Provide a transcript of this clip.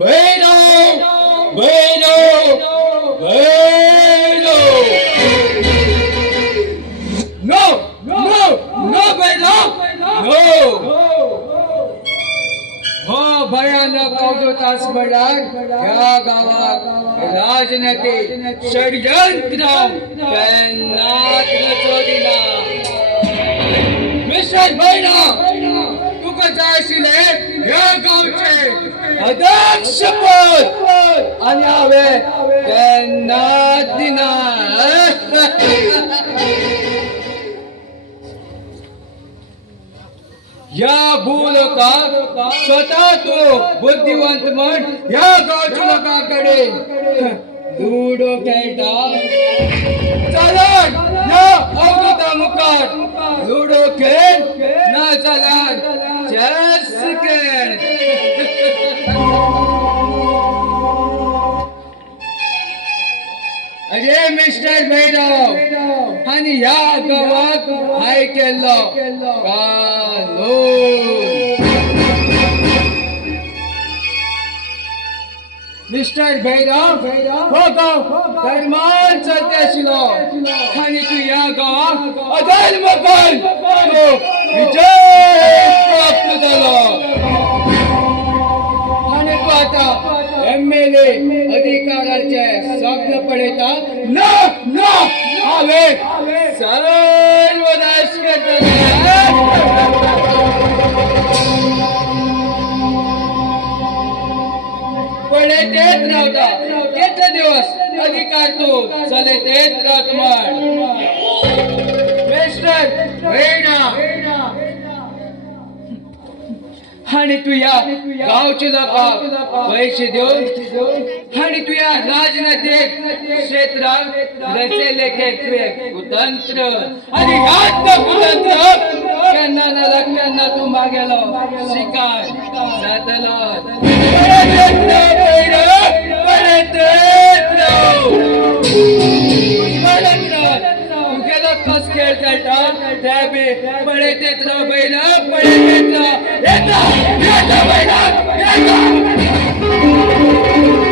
भैरव भैरव भैरव नो नो नो भैरव नो हो भयानक अवधूतास बळार या गावात राजनीती षडयंत्र त्यांनाच रचोदिला मिस्टर भैरव तुका जायशिले या गावचे अध्यक्ष पद आणि हांवे त्यांनाच दिना या भूलोकात स्वतः तू बुद्धिवंत म्हण या गावच्या लोकांकडे लुडो खेळटा चालत या अवधूता मुखात लुडो खेळ ना चालत चेस खेळ अरे मिस्टर भैरव आणि या गावात हाय केलो मिस्टर भैरव हो गाव धर्मान चलते आशिलो आणि तू या गावात अधर्म कर तो विजय प्राप्त झालो आणि तू आता एमएलए अधिकाराचे स्वप्न पडता न न हावे सर्वनाश पळेतेच रावता कितले दिवस अधिकार तू चलतेच रावत म्हण मिस्टर भैरव आणि तू या गावचे लोकांक पैसे देऊन आणि तू या राजनैतिक क्षेत्रात रचेले कुतंत्र आणि ह्याच कुतंत्र केन्ना ना केन्ना तू मागेलो शिकार जातलो कस खेळ खेळटा ते बी पळेतेच राव बैल पळेतेच राव येता येता बैल येता